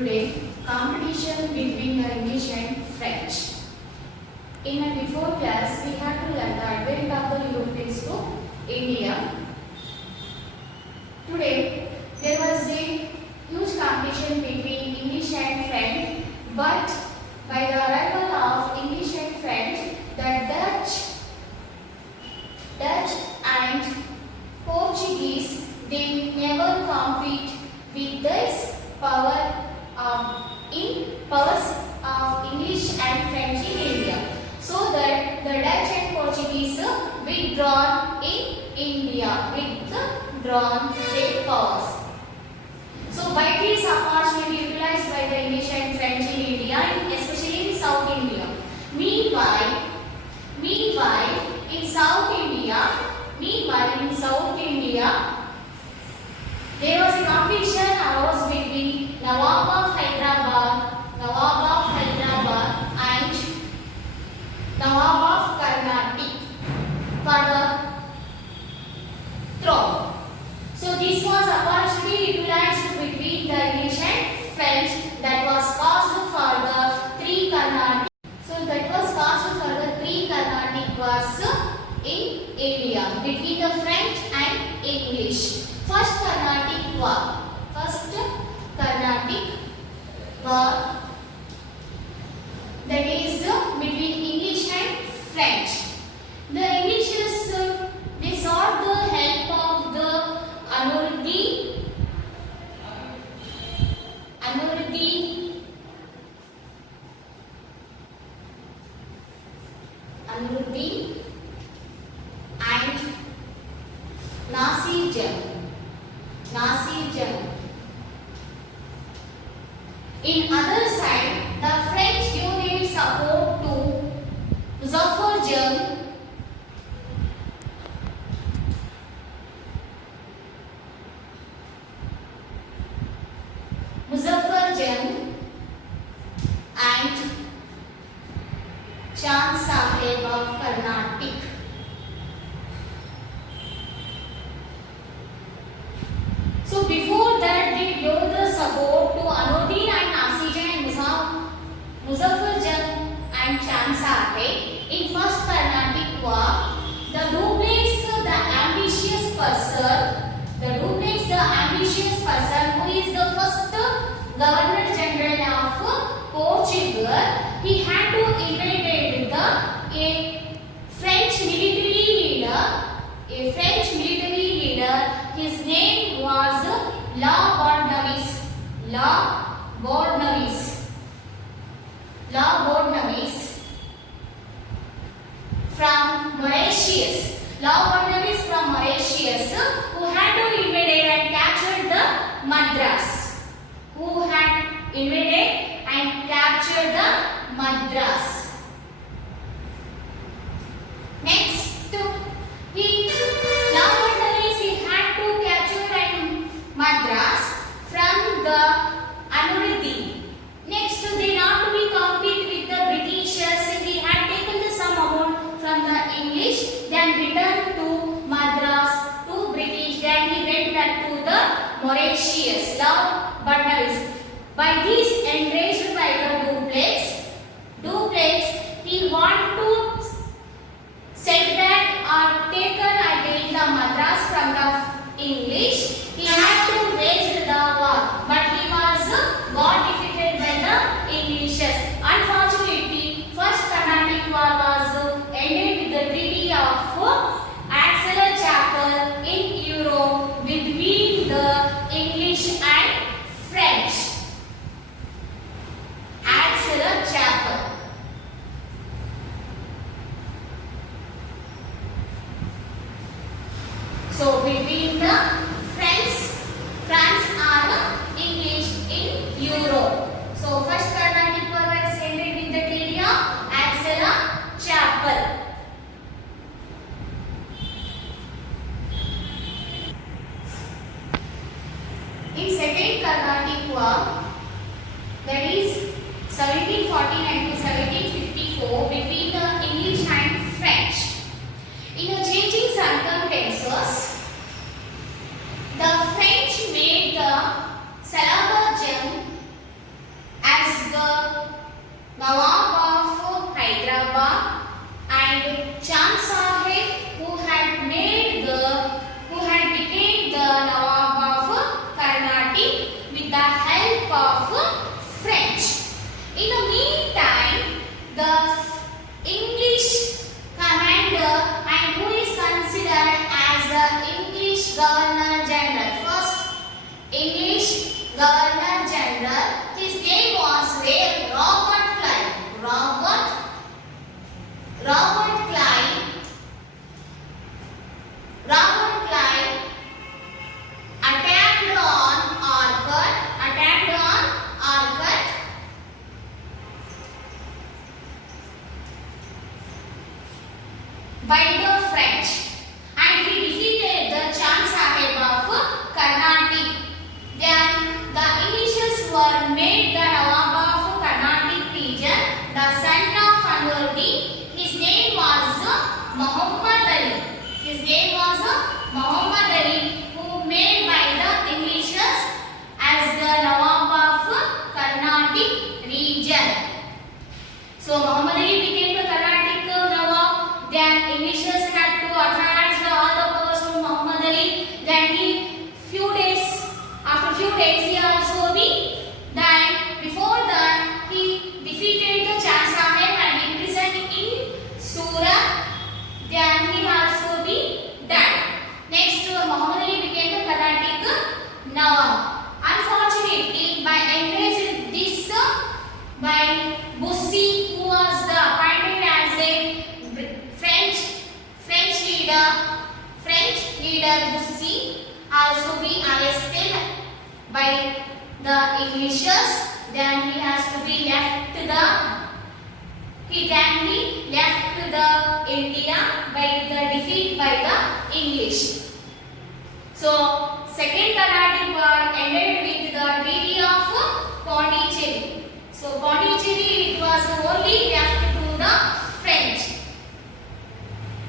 Today, competition between the English and French. In a before class, we had to learn the advent of the Europeans to India. Today, there was a huge competition between English and French, but by the arrival of English and French, the Dutch and Portuguese, they never compete with this powers of English and French in India. So that the Dutch and Portuguese withdrawn in India, withdrawn their powers. So by this opportunity utilized by the English and French in India, especially in South India. Meanwhile, in South India, there was a competition arose between Nawab of Hyderabad and Nawab of Karnataka for the throne. So this was a opportunity utilized between the English and French that was caused for the three Carnatic. So that was caused for the three Carnatic wars in India between the French and English. First Carnatic War, that is between English and French. The Englishes they sought the help of the Anuruddin and Nasir Jung. In other side, the French gave their support to Muzaffar Jung and Chand Sahib of Carnatic. So before that, they gave the support to Anuruddin and Nasir Jung and Muzaffar Jung and Chand Sahib. In first Carnatic War, the Dupleix, the ambitious person who is the first Governor General of Portugal, he had to invade a French military leader. His name was La Bourdonnais from Mauritius. Who had to invade and capture the Madras. Next, La Bourdonnais had to capture Madras from the Anuruddin. Next, they not to be compete with the Britishers. He had taken some amount from the English, then returned to Madras to British. Then he went back to the Mauritius. La Bourdonnais. By this enraged by the Dupleix, he want to set back or taken again the Madras from the English. He had to wage the war, but he got defeated by the Englishes. Unfortunately, first Carnatic War was ended with the Treaty of Aix-la-Chapelle in Europe between the English and French. Aix-la-Chapelle. So between the France and English in Europe. So first Carnatic War was ended with the Treaty of Aix-la-Chapelle. In second Carnatic War, that is 1749 to 1754, between the English and French. In a changing circumstances, the French made the Salaberry few days he also be died. Before that, he defeated the Chasaheb and imprisoned in Surat. Then he also be died. Next, Muhammad Ali became the Carnatic Nawab. Unfortunately, by encouraging this by Bussy, who was the appointed as a French leader Bussy, also be arrested by the Englishes. Then he has to be left to the India by the defeat by the English. So second Carnatic War ended with the Treaty of Pondicherry. So Pondicherry, it was only left to the French.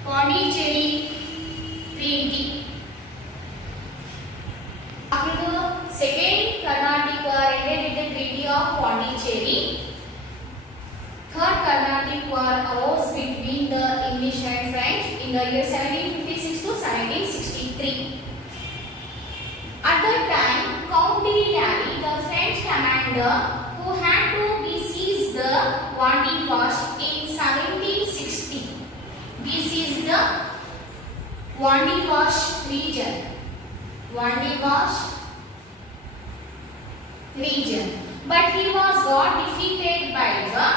Pondicherry Treaty. After the second Carnatic War ended with the Treaty of Pondicherry, third Carnatic War arose between the English and French in the year 1756 to 1763. At that time, Count de Lally, the French commander who had to besiege the Wandiwash in 1760. This is the Wandiwash region. Wandiwash region. But he was got defeated by the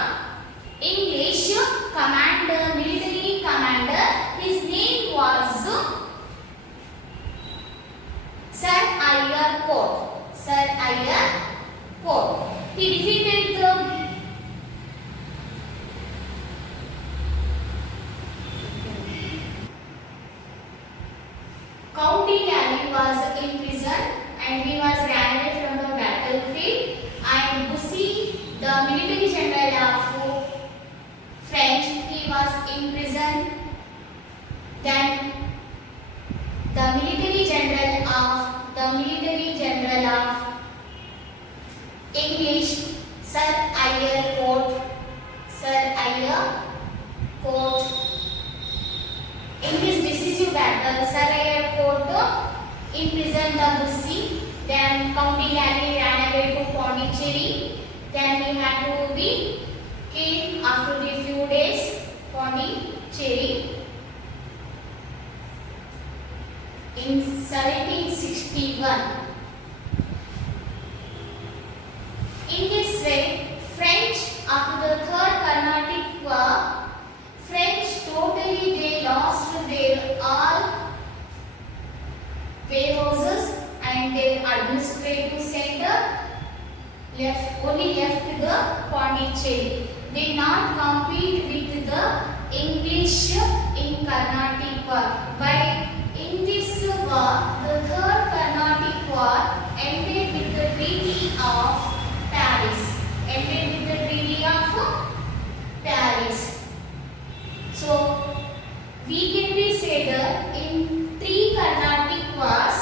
English commander, military commander. His name was Sir Eyre Court. Sir Eyre Court. He defeated the Count de Lally was in prison and he was ran away from the battlefield, and Bussy, the military general of French, he was in prison. Then the military general of English, Sir Eyre Court, in this decisive battle, Sir Eyre Court imprisoned the Bussy. Then Count de Lally ran away to Pondicherry. Then he had to be killed after a few days. Pondicherry. In 1761. In this way, French, after the third Carnatic War, French totally they lost their all warehouses and their administrative center, only left the Pondicherry. They not compete with the English in Carnatic War. By in this war, the third Carnatic War ended with the Treaty of Paris. So we can be said that in three Carnatic wars,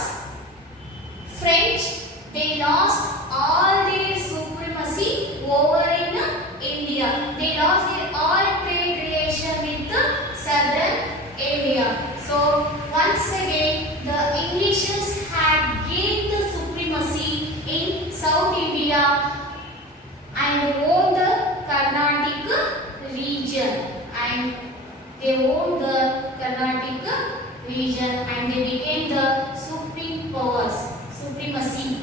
French they lost all their supremacy over in India. They lost their all trade relation with southern India. So once again the Englishes had gained the supremacy in South India and owned the Carnatic region. And they owned the Carnatic region and they became the supreme powers, supremacy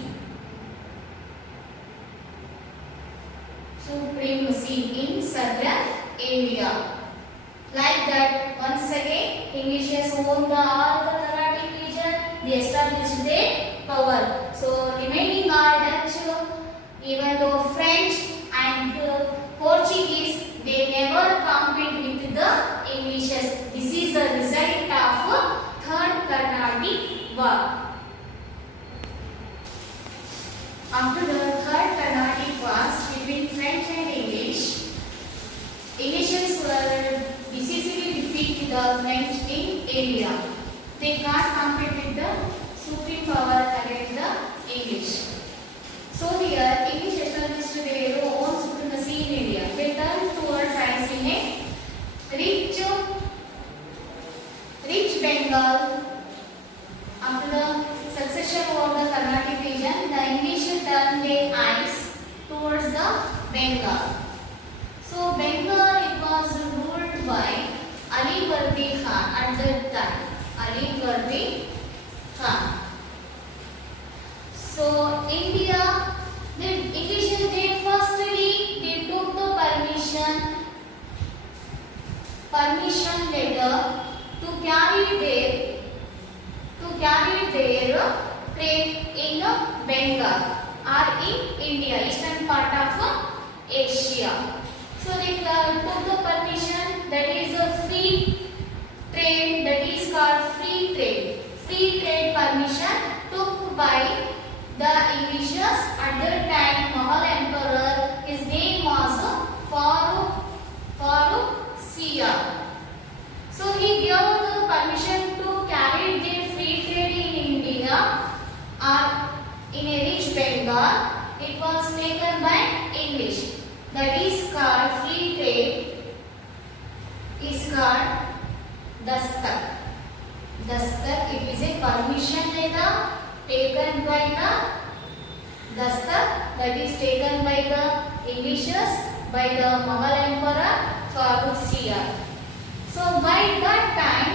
in southern India. Like that, once again, Englishes owned all the Carnatic region. They established their power. So remaining are Dutch, even though French and Portuguese, they never compete with the Englishes. This is the result of third Carnatic War. After the third Carnatic wars between French and English, Englishes were decisively defeated the French in India. They can't compete with the supreme power against the English. So here, English established their own supremacy in India. They turned towards annexing a rich Bengal. After the succession of the Carnatic region, the English Bengal. So Bengal it was ruled by Ali Vardi Khan at that time. Ali Vardi Khan. So India, the English they firstly they took the permission letter to carry their trade in Bengal or in India, eastern part of Asia. So they took the permission, that is a free trade, that is called free trade. Free trade permission took by the English at that time. Mughal emperor, his name was Farooq Shah. So he gave the permission to carry the free trade in India or in a rich Bengal. It was taken by English. That is called free trade. Is called Dastak. Dastak. It is a permission letter taken by the Dastak. That is taken by the Englishes, by the Mughal emperor Farooq Shah. So by that time,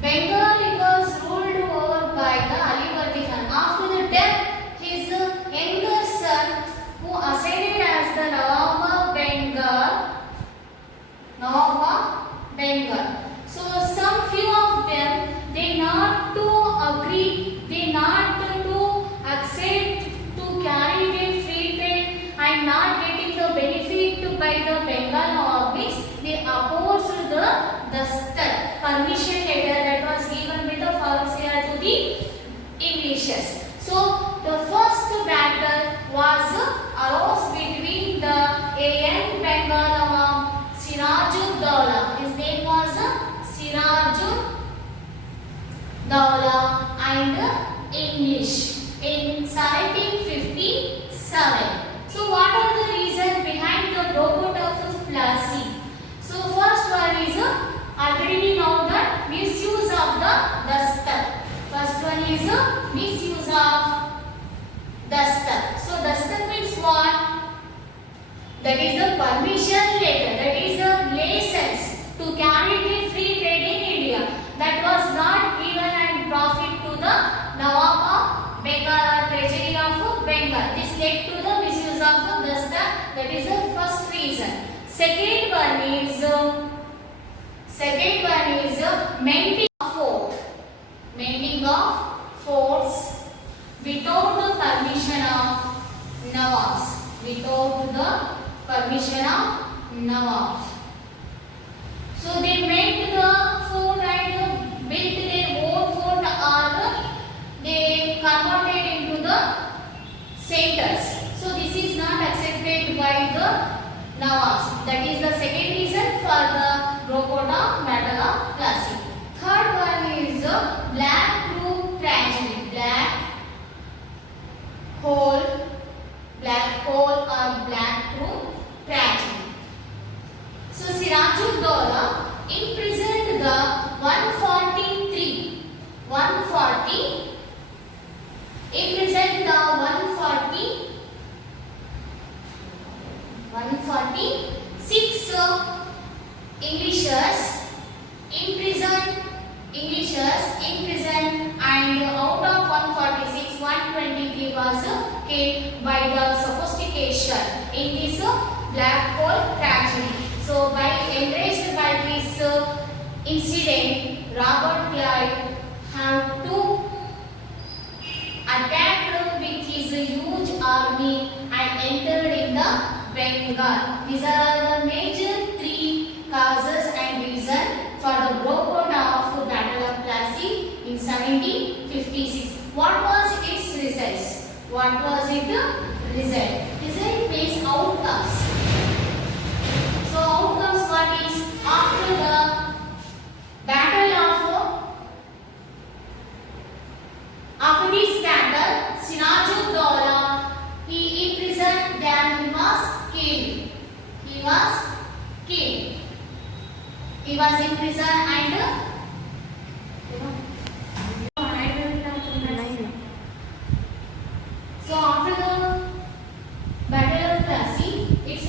Bengal it was ruled over by the Ali Vardi Khan. After the death, his younger son, who ascended as the Nawab of Bengal. So some few of them, they not to agree, they not to accept to carry their free trade and not getting the benefit by the Bengal Nawabis. They opposed the Dastak permission letter that was given by the Farooq Shah to the Englishes. So the first battle was arose between the young Bengal Nawab Sirajud-Dowla. His name was Sirajud-Dowla and English in 1757. So what are the reasons behind the boycott of Plassey? So first one is already we know that misuse of the Dastak. First one is misuse of Dastak. So Dastak means what? That is a permission letter. That is a license to carry the free trade in India. That was not given and profit to the Nawab of Bengal or treasury of Bengal. This led to the misuse of the Dastak. That is the first reason. Second one is mending of fort. Mending of forts without the permission of Nawabs. Without the permission of Nawabs. So they made the fort and built their own fort, or they converted into the centers. So this is not accepted by the Nawabs. That is the second reason for the boycott of Battle of Plassey. Third one is Black Crow tragedy. Black hole or Black Crow tragedy. So Sirajud-Dowla imprisoned the 140 imprisoned the 146 Englishers imprisoned, and out of 146, 123 was killed by the sophistication in this black hole tragedy. So enraged by this incident, Robert Clive have to attack with his huge army and entered in the Bengal. These are all the major three causes and reasons for the boycott of Battle of Plassey in 1756. What was its results? What was it the result? Result means outcomes. So outcomes, what is after the Battle of after this battle, Sirajud-Dowla he imprisoned, then he was killed. He was in prison and so after the Battle of Plassey, its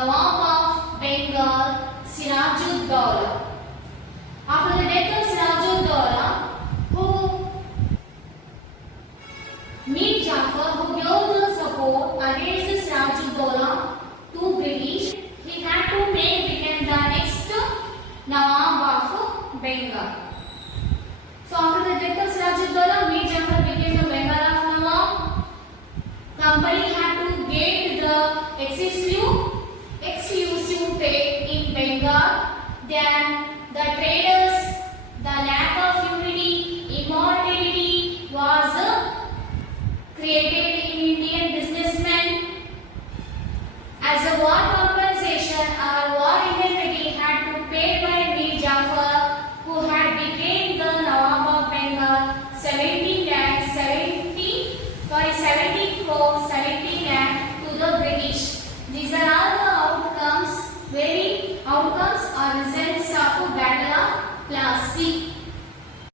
Nawab of Bengal, Sirajud-Dowla. After the death of Sirajud-Dowla, Mir Jafar, who gave the support against Sirajud-Dowla to British, he had to make become the next Nawab of Bengal. So after the death of Sirajud-Dowla, Mir Jafar became the Bengal of Nawab. Company had to get the exclusive trade in Bengal. Then the traders, the lack of unity, immorality was created in Indian businessmen. As a war compensation or war indemnity had to pay by Mir Jafar, who had become the Nawab of Bengal, 17 crore 70 lakh to the British. These are all the outcomes or results of Battle of Plassey.